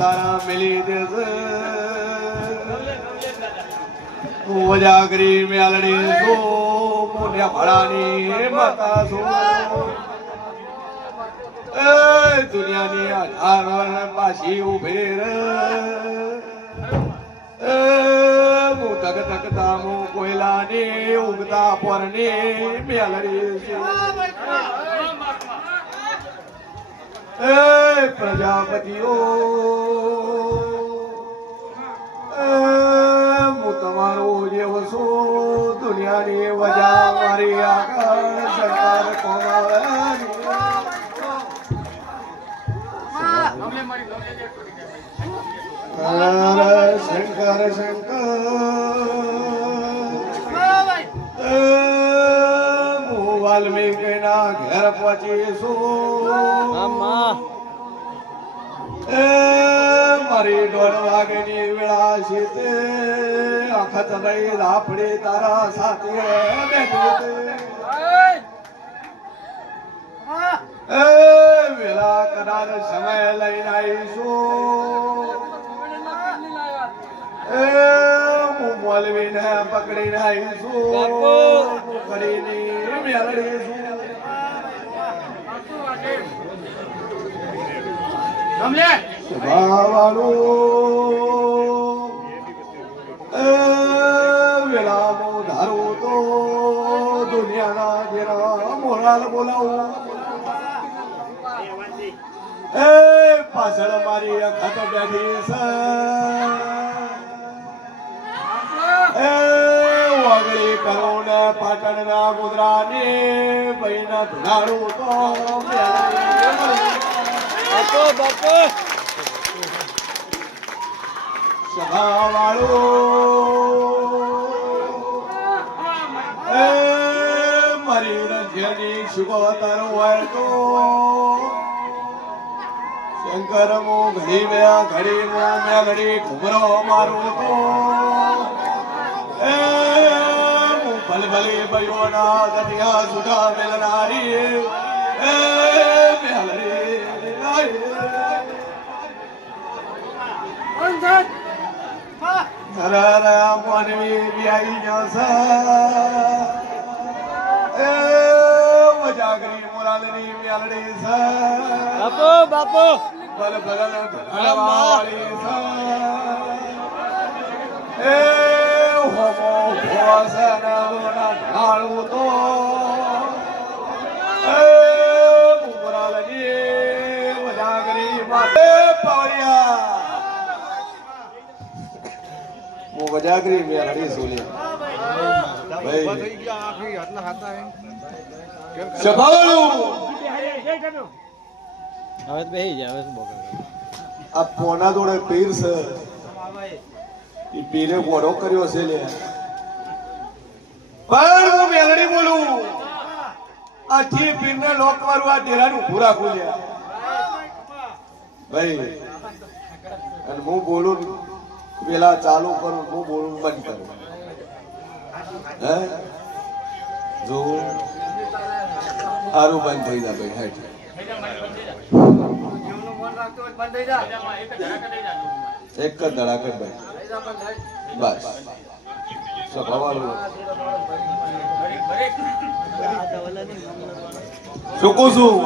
તારા મિલી દેશે વજાગરી મેલડી છો મોઢ્યા ભળાની માતા છો એ દુનિયાની 18 વર્ષ પાછી ઉભી રે હું તક તકતા હું કોયલાની ઉગતા પોરની મેલડી છું એ પ્રજાપતિઓ હું તમારો જેવો છું દુનિયાની વજા મારી આગળ સરકાર કોમાવાની શંકર શંકર હું વાલ્મીકીના ઘેર પહોંચીશું મારી 1:30 વાગ્યાની વેળા છે તે અખત નહીં લાપડી તારા સાથે વેળા કદાચ સમય લઈને આવીશું હું મોલવીને પકડીને આવીશું કરીને મેળવીશું વેલામો ધારું તો દુનિયાના જેના મોરાલ બોલાવું એ પાછળ મારી અખત બેઠી છે વાગડી કરું ને પાટણના મુદ્રાની બહીના ધુનારું તો બાપો સભાવાળો મારી રજ્યની શુભતર હોય તો શંકર મો ઘડી મેં ઘડી ઘુમરો મારું તો હું ભલભલી બયોના દરિયા સુધા મેલનારી મેલરી માનવી વ્યાઈ જશે વજાગરી મોરાલની મેલડી છે બાપો બલ બલન ધરવાળી છે હોમો ભોસન લોના ઢાળું તો મોરાલની વજાગરી માતે પાવડિયા હું વજાગરી મેલડી સોલિયા ભાઈ થઈ ગયા આખી હાથના હાથા સભાવાળું હવે બેહી જા હવે બોકા આ પોના જોડે પીર છે ઈ પીરે ગોળો કર્યો છે લે પણ હું મેલડી બોલું આ થી પીરને લોક મારું આ ડેરાનું પૂરા ખોલ્યા ભાઈ અને હું બોલું પેલા ચાલુ કરું હું બોલું બંધ કરું હે જો સારું બંધ થઈ જાય ભાઈ હેઠ એક જ ધડાકત ભાઈ બસ સભાવાળું શું છું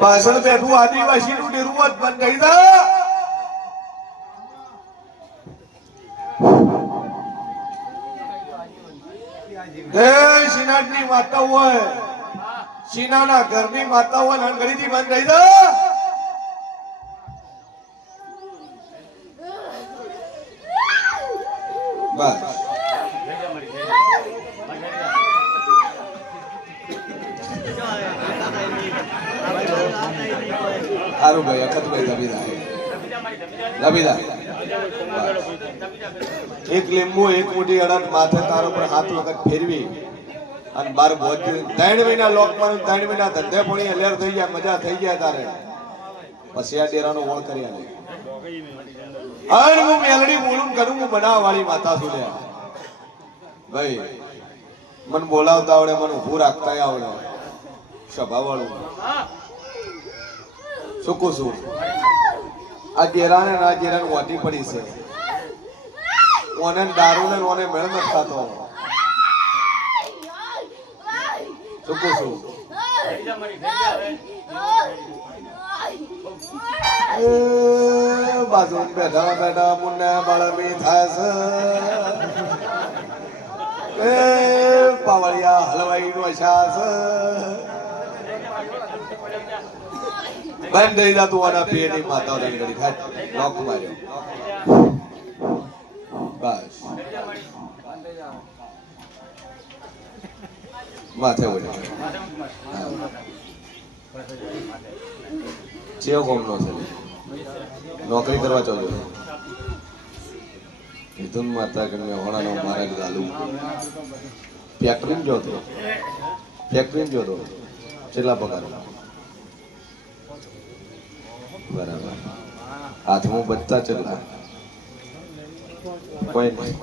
પાછળ બેઠું આદિવાસી નું ડેરું બંધ થઈ જાય સિનાની માતા હોય સિનાના ઘરની માતા હોય નનગડીથી બંધ થઈ જાય બસ સારું ભાઈ અખતભાઈ દબીદા એક લીંબુ એક મોટી અડદ માથે તારો પર હાથ વખત ફેરવી અને બાર ભોજ 3 મહિના લોક મારું 3 મહિના ધંધે પડી લેર થઈ ગયા મજા થઈ ગયા તારે પછી આ ડેરાનો વળ કરી આલે અને હું મેલડી બોલું કરું હું બનાવ વાળી માતા છું લે ભાઈ મન બોલાવતા આવડે મન ઊભું રાખતા આવડે સભા વાળું શું કહું છું આ ગેરાને ના ગેરાને વાટી પડી છે ઓને દારૂ ને ઓને મેળ નથી ખાતો શું કહું છું બાજુ બેઠા બેઠા મુન્ને બાળમી થાય છે પાવળિયા હલવાઈ નો છાસ બંધ થઈ જતું આના પેટની માતા ઘડી ખાટ લોક માર્યો બસ માથે ઓળે ચેવો કોમનો છે નોકરી કરવા ચાલુ કીધું માતા કે હોણાનો મારા ચાલુ ફેક્ટરી જોતો કેટલા પગાર બરાબર હાથમાં બચતા ચલા કોઈ નહીં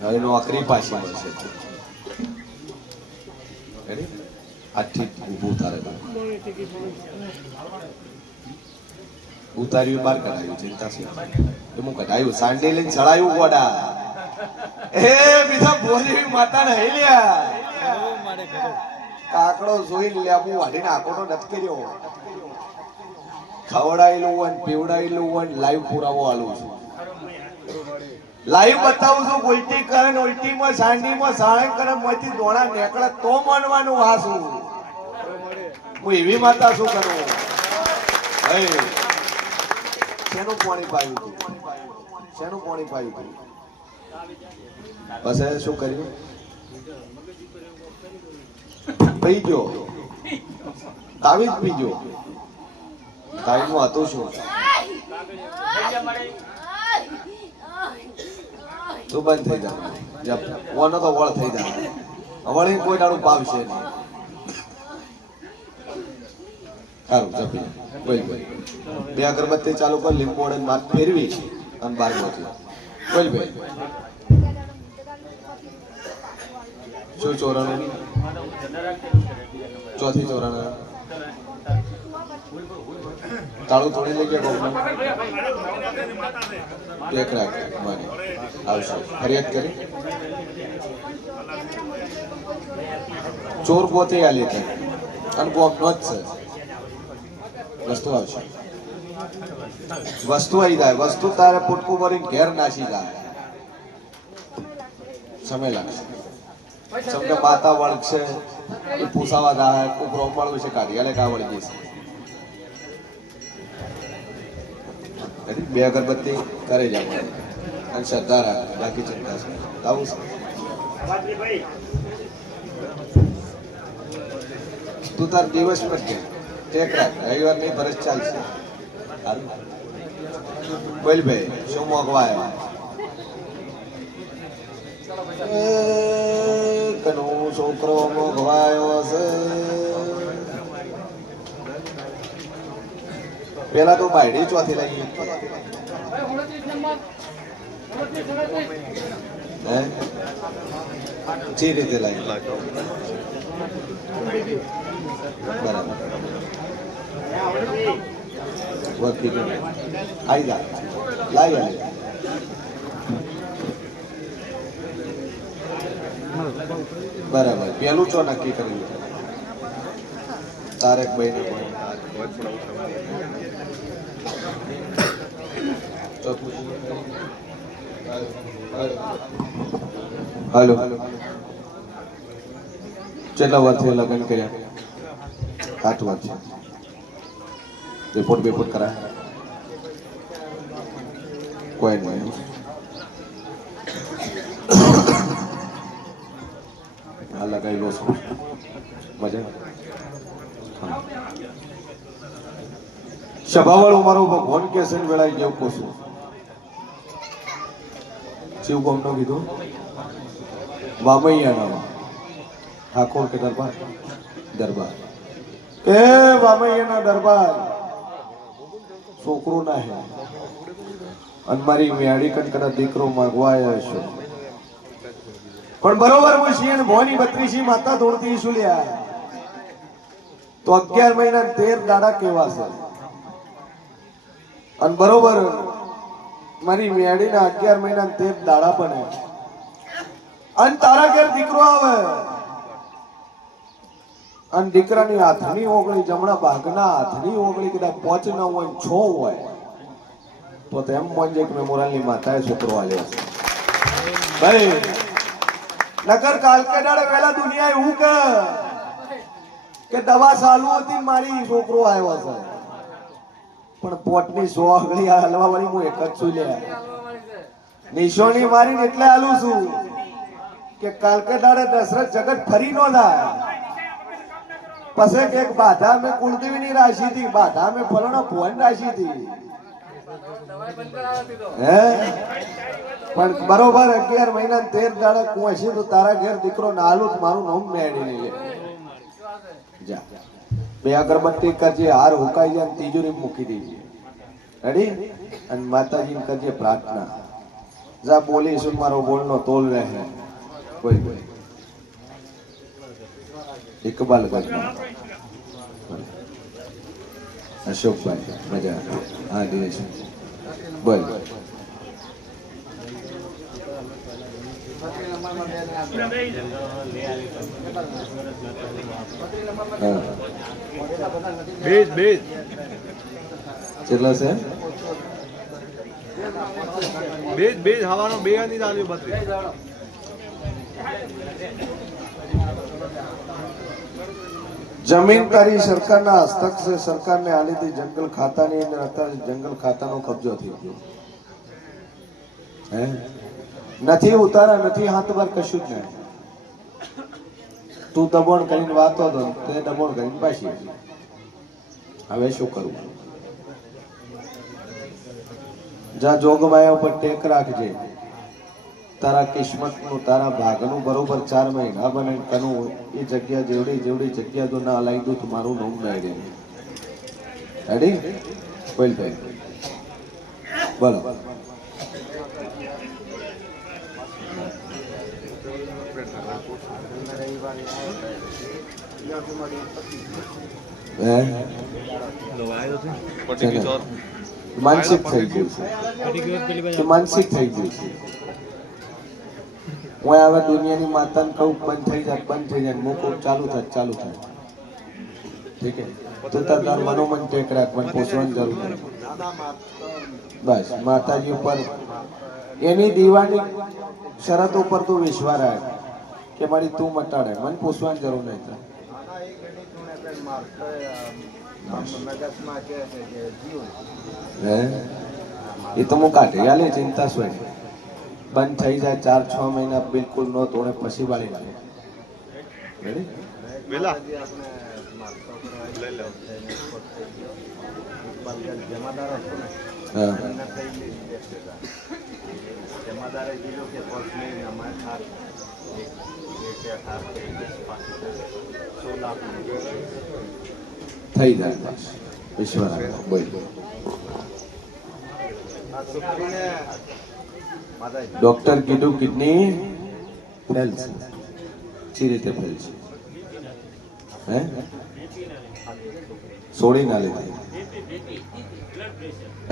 હવે નોકરી પાછી મળશે આથી ઊભું ઉતાર્યું બહાર કઢાયું ચિંતા છે હું કઢાયું સાંડે લઈને ચડાયું ગોડા એ બીજા ભોજી માતા ને લ્યા કાકડો જોઈ લેબુ વાઢીને આકોટો નથી કર્યો ખવડાયેલું હોય પીવડાયેલું હોય લાઈવ પુરાવો આલું છું લાઈવ બતાવું છું ઉલટી કરે ને ઉલટીમાં સાંડીમાં સાળંગ કરે માંથી દોણા નીકળે તો માનવાનું હાસું હું એવી માતા શું કરું શેનું પાણી પાયું પછી શું કર્યું પીજો તાવીજ પીજો તાવીજમાં હતું શું તું બંધ થઈ જા ઓનો તો વળ થઈ જાય વળી કોઈ દાડું પાવશે નહીં સારું જપી બોલ બે અગરબત્તી ચાલુ કર લીંબુ વડે માર ફેરવી અને બાર પહોંચી બોલ ભાઈ શું ચોરાણું ચોથી ચોરાણા તાળું તોડી લઈ ગયા કોકનું ટેક રાખ મારી આવશે ફરિયાદ કરી ચોર પોતે આલી છે અને કોકનો જ છે વસ્તુ આવશે વસ્તુ આવી જાય વસ્તુ તારે પુટકું ભરીને ઘેર નાસી જાય સમય લાગશે સમકે માતા વળગશે એ પૂસાવા જાય કુકરો મળવું છે કાઢી કા વળગી છે બે અગરબત્તી કરે જાય અને શ્રદ્ધા રાખ બાકી ચિંતા છે આવું તું તાર દિવસ પર ટેક રાખ રવિવાર ની ફરજ ચાલશે બોલ ભાઈ શું મોગવા કનો છોકરો મોગવાયો છે પેલા તો બાયડી ચોથી લઈ જે રીતે લાગી બરાબર આવી જા લાવી આવી બરાબર પેલું ચો નક્કી કર્યું તારેક ભાઈ ને હેલો કેટલા વર્ષથી લગ્ન કર્યા 8 વર્ષ રિપોર્ટ બેપોર્ટ કરાય કોઈ નહીં આ લગાવી લો છો મજા સભાવાળો મારો ભગવાન કે છે વેળાઈ ગયો કોશું શિવ કોમનો કીધું વામૈયા નામ ઠાકોર કે દરબાર એ વામૈયાના દરબાર છોકરો ના હે અને મારી મેળી કનકના દીકરો માંગવા આવ્યો છે પણ બરોબર હું શિયન ભોની 32 માતા દોડતી શું લ્યા તો 11 મહિના 13 દાડા કેવા છે? અને બરોબર મારી મેડીના 11 મહિના 13 દાડા બને અને તારા ઘેર દીકરો આવે અને દીકરાની હાથની ઓગળી, જમણા ભાગના હાથની ઓગળી કદાચ 5 ન હોય 6 હોય તો તેમ મોંજે કે મોરાલની માતાએ છોકરો આલ્યો છે ભાઈ. નકર કાલકે દાડે પહેલા દુનિયા એવું કે દવા ચાલુ હતી મારી છોકરો આવ્યો છે, પણ પોટની 100 આગળી હલવા વાળી હું એક જ છું લે. નિશાની મારીને એટલે હાલું છું કે કાલકે દાડે દશરથ જગત ફરી નો થાય. પછી કે બાધા મેં કુલદેવીની રાશિ થી, બાધા મેં ફલાણા ભુવન રાશિ થી હે, પણ બરોબર 11 મહિના 13 દાડા કુંસી તો તારા ઘેર દીકરો નાલું મારું નામ મેળી લે. જા બે અગરબત્તી કરજે, હાર હુકાઈ જાય, તિજોરી મૂકી દેજે. રેડી? અને માતાજીને કરજે પ્રાર્થના. જા બોલીશું મારો બોલનો તોલ રહે. કોઈ ઇકબાલ ગજના અશોકભાઈ મજા. હા દિનેશ બોલ. કેટલો છે? બેજ હવાનો 2 ની ચાલ્યું 32. જમીન તારી સરકારના હસ્તક છે, સરકારને આલીથી જંગલ ખાતાની અંદર અત્યારે જંગલ ખાતાનો કબજો થઈ ગયો હે. નથી ઉતારા, નથી હાથ બાર, કશું જ નહીં. તું દબોણ કરીને વાતો હતો, તે દબોણ કરીને પાછી. હવે શું કરવું? જા જોગમાયા ઉપર ટેક રાખજે. તારા કિસ્મતનું, તારા ભાગનું બરોબર 4 મહિના બને કનું એ જગ્યા જેવડી જગ્યા તો ના હલાવી દઉં તો મારું નામ નહીં રહે. રેડી? બોલ ભાઈ બોલો. માનસિક થઈ ગયું છે, માનસિક થઈ ગયું છે. હું હવે દુનિયાની માતાને કહું બંધ થઈ જાય, મૂકું ચાલુ થાય. ઠીક છે? તું તાર મનોમન ટેક રાખ, મને પૂછવાની જરૂર નથી. બસ માતાજી ઉપર એની દીવાની શરત ઉપર તું વિશ્વાસ રાખ કે મારી તું મટાડે, મને પૂછવાની જરૂર નહીં. એ તો હું કાઢી આલે, ચિંતા શું? બંધ થઈ જાય 4-6 મહિના બિલકુલ નો તોડે પછી વાળી લાગે. રેડી? વેલા થઈ જાય બસ વિશ્વાસ બોલ. ડોક્ટર કીધું કિડની ફેલ છે. સી રીતે ફેલ છે? હે છોડી ના લીધી?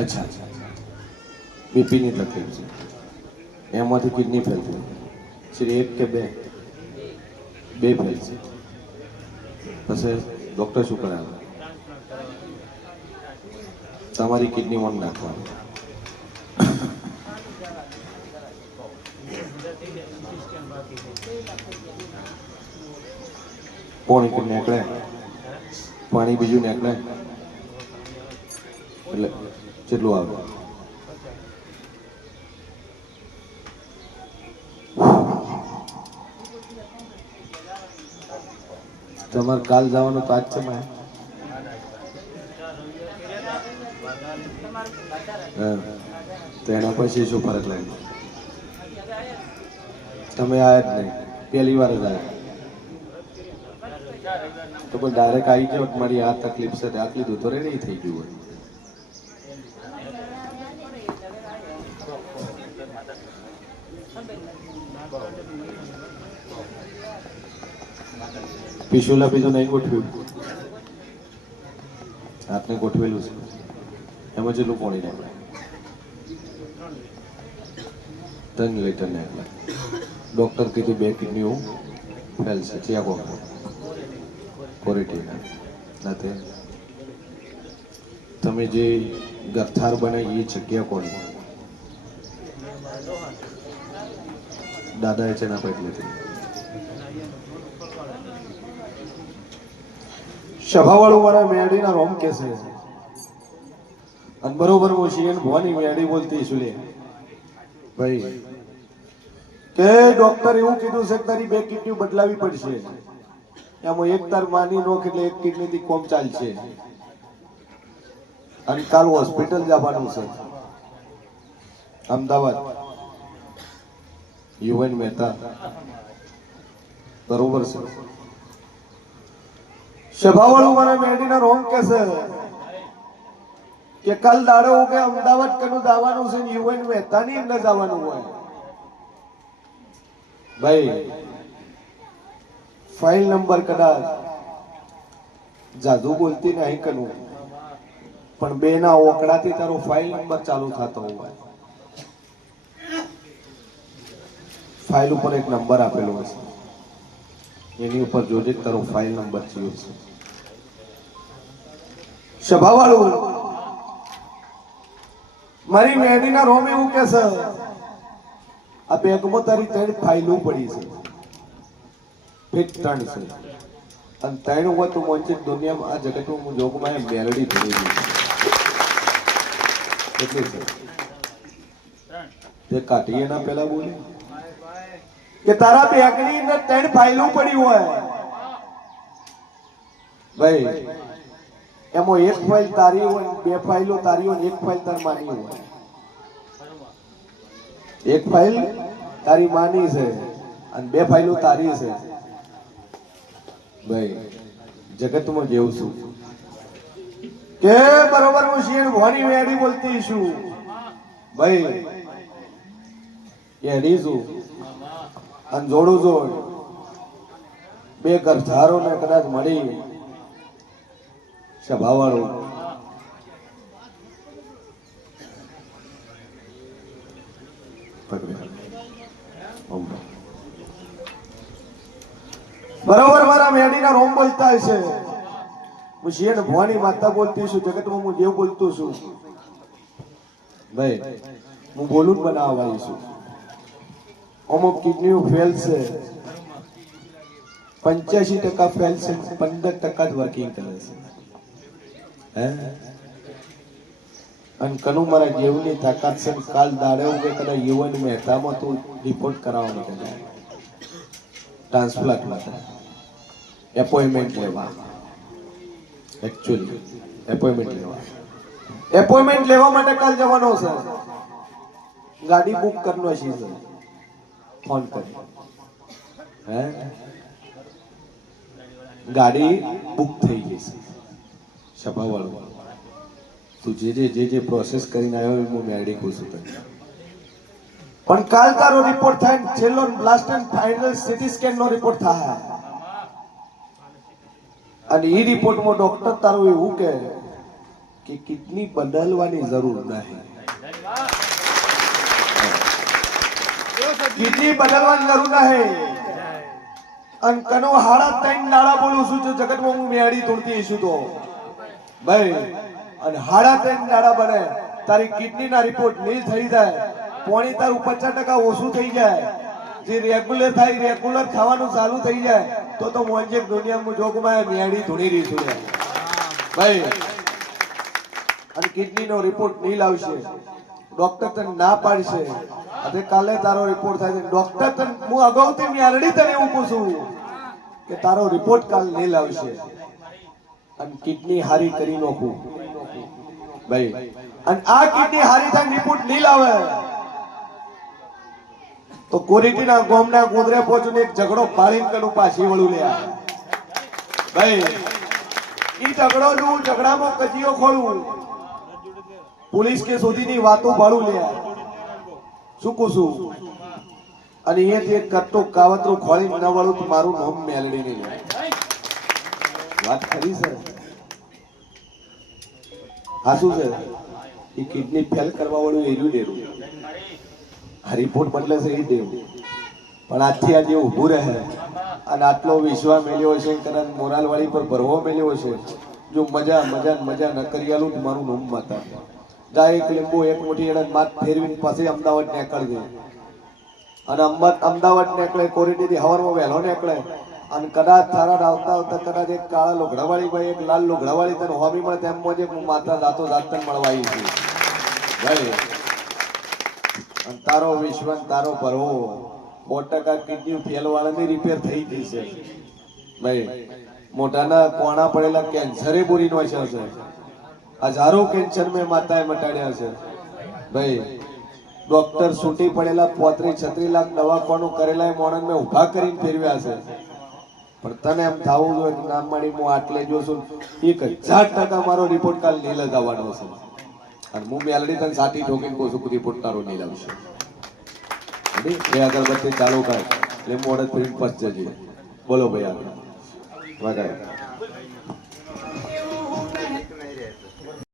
અચ્છા, બીપી ની તકલીફ છે, એમાંથી કિડની ફેલ થઈ. શ્રી 1 કે 2 ફેલ છે. પછી ડોક્ટર શું કરે? તમારી કિડની વન નાખવાની. પાણી નીકળે, પાણી બીજું નીકળે એટલે કેટલું આવે? તમારે કાલ જવાનું તો આજ છે ને? તો એના પછી શું ફરક લાગે? તમે આયા જ નહીં, પહેલી વાર જ આવ્યા. તો કોઈ ડાયરેક્ટ આવી ગયો મારી આ તકલીફ છે આટલી દૂર તો રે નહીં થઈ ગયું હોય. પીશુલા બીજું નહીં ગોઠવ્યું? રાતને ગોઠવેલું છે એમાં જેટલું પાણી નાખે 3 લીટર નાખે ડૉક્ટર કીધું 2 કિડનીઓ ફેલ છે ચિયા કોણ કોરેટીના નાતે તમે જે ગરથાર બનાવી એ જગ્યા કોની દાદાએ છે ના પેટલેથી સભાવાળું વાળા મેડીના રોમ કેસે અને બરોબર મોશીએ ભવાની મેડી બોલતી શું લે ભાઈ કે ડોક્ટર એવું કીધું છે કે તારી 2 કિડની બદલાવી પડશે એમાં એક તાર માની નોખ એટલે 1 કિડની થી કોમ ચાલશે અને કાલ હોસ્પિટલ જવાનું છે અમદાવાદ યુવન મહેતા બરોબર છે સભાવાળું મારા મેડીના રોમ કેસે કે કાલ દાડો કે અમદાવાદ કનું જવાનું છે ને યુવન મહેતાની અંદર જવાનું હોય ભાઈ ફાઇલ નંબર કદાચ જાદુ બોલતી નહીં કનું પણ 2 ના ઓકડાથી તારો ફાઇલ નંબર ચાલુ થતો હોય ફાઇલ ઉપર એક નંબર આપેલો હશે એની ઉપર જોજે તારો ફાઇલ નંબર છે સભાવાળું મારી મેડીના રોમ એવું કે છે આ બેગમાં તારી 3 ફાઇલો પડી છે ફિટ 3 છે અને 3 હોય તો મોંચી દુનિયામાં આ જગતમાં હું જોગમાં મેલડી ભરી ગઈ કેટલી છે તે કાઢીએ ના પેલા બોલે કે તારા બેગની અંદર 3 ફાઇલો પડી હોય ભાઈ એમાં 1 ફાઇલ તારી હોય 2 ફાઇલો તારી હોય 1 ફાઇલ તાર માની હોય 1 ફાઇલ તારી માની છે અને 2 ફાઇલો તારી છે ભાઈ જગતમાં જેવું છું કે બરોબર હું શેર ભવાની વેડી બોલતી છું ભાઈ એ રીઝું અને જોડું જોડ 2 ગરધારો ને કદાચ મળી સભાવાળું બરોબર મારા મેડીના રોમ બોલતા હશે હું શિયન ભવાની માતા બોલતી છું જગતમાં હું દેવ બોલતો છું ભાઈ હું બોલું જ બનાવવા છું અમુક કિડનીઓ ફેલ છે 85% ફેલ છે 15% જ વર્કિંગ કરે છે હે અને કનું મારા જેવની તાકાત છે કાલ દાડે કે કદાચ યુવન મહેતામાં તું રિપોર્ટ કરાવવા માટે જાય ટ્રાન્સપ્લાન્ટ માટે એપોઇન્ટમેન્ટ લેવા એકચ્યુઅલી એપોઇન્ટમેન્ટ લેવા માટે કાલ જવાનો છે ગાડી બુક કરનો છે ફોન કરી હે ગાડી બુક થઈ ગઈ છે સભાવાળું તું જે પ્રોસેસ કરીને આવ્યો હું મેડી કહું છું તને પણ કાલ તારો રિપોર્ટ થાય છેલ્લો last and final CT scan નો રિપોર્ટ થાય અને એ રિપોર્ટમાં ડોક્ટર તારું એવું કે કિડની બદલવાની જરૂર નહીં કિડની બદલવાની જરૂર નહીં અને કનો હાડા 3 દાડા બોલું છું જો જગતમાં હું મેડી તોડતી છું તો ભાઈ અને હાડા 3 દાડા બને તારી કિડની ના રિપોર્ટ નીલ થઈ જાય પોણી તારું 50% ઓછું થઈ જાય જે રેગ્યુલર થાય રેગ્યુલર ખાવાનું ચાલુ થઈ જાય તો મોંજે દુનિયામાં જોગમાં મેડી ધૂણી રહી છું ભાઈ અને કિડની નો રિપોર્ટ નીલ આવશે ડોક્ટર તને ના પાડશે અને કાલે તારો રિપોર્ટ થાય છે ડોક્ટર તને હું અગાઉથી મેલડી તને એવું કહું છું કે તારો રિપોર્ટ કાલ નીલ આવશે અને કિડની હારી કરી નાખું ભાઈ અને આ કિડની હારી થાય રિપોર્ટ નીલ આવે તો કોરીટીના ગોમના ગોદરે પહોંચીને એક ઝઘડો પાડીને કનું પાછી વળું લે ભાઈ ઈ ઝઘડો જોઉં ઝઘડામાં કજીઓ ખોલવું પોલીસ કે સુધીની વાતો ભાડું લે શું કહું છું અને અહીંયાથી એક કટ્ટો કાવતરું ખોલીને ન વળું તો મારું નામ મેલડી નહીં લે વાત ખરી સર આ શું છે એ કિડની ફેલ કરવા વાળું એર્યું ડેરું આ રિપોર્ટ બદલે છે એ દેવું પણ આજથી આજે ઊભું રહે અને આટલો વિશ્વાસ મેલ્યો છે કદાચ મોરાલ વાળી પર ભરવો મેલ્યો છે જો મજા મજા ને મજા ન કરી આલું તો મારું નામ માતા જાય એક લીંબુ એક મોટી એડા માત ફેરવીને પછી અમદાવાદ નીકળજે અને અમદાવાદ નીકળે કોરીડીથી હવારમાં વહેલો નીકળે અને કદાચ તારા આવતા આવતા કદાચ એક કાળા લોઘડાવાળી ભાઈ એક લાલ લોઘડાવાળી તને હોમી મળે તેમ મોજે હું માતા જાતો જાત તને મળવા આવી છું ભાઈ અને તારો વિશ્વાસ તારો ભરવો 100% કિડની ફેલ વાળાની રિપેર થઈ ગઈ છે ભાઈ મોઢાના કોણા પડેલા કેન્સરે બોરી નો છે હજારો કેન્સર મેં માતાએ મટાડ્યા છે ભાઈ ડોક્ટર છૂટી પડેલા 35-36 લાખ દવાખાનું કરેલા મોણન મેં ઉભા કરીને ફેરવ્યા છે પણ તને એમ થવું જોઈએ કે નામ માડી હું આટલે જોશું 1000% મારો રિપોર્ટ કાલ નીલ જ આવવાનો છે અને હું મેલડી તને સાટી ઠોકીને કહું છું રિપોર્ટ તારો નીલ આવશે એ અગરબત્તી ચાલુ કર એટલે મોડત ફરીને પછ જજે બોલો ભાઈ આગળ વગાડ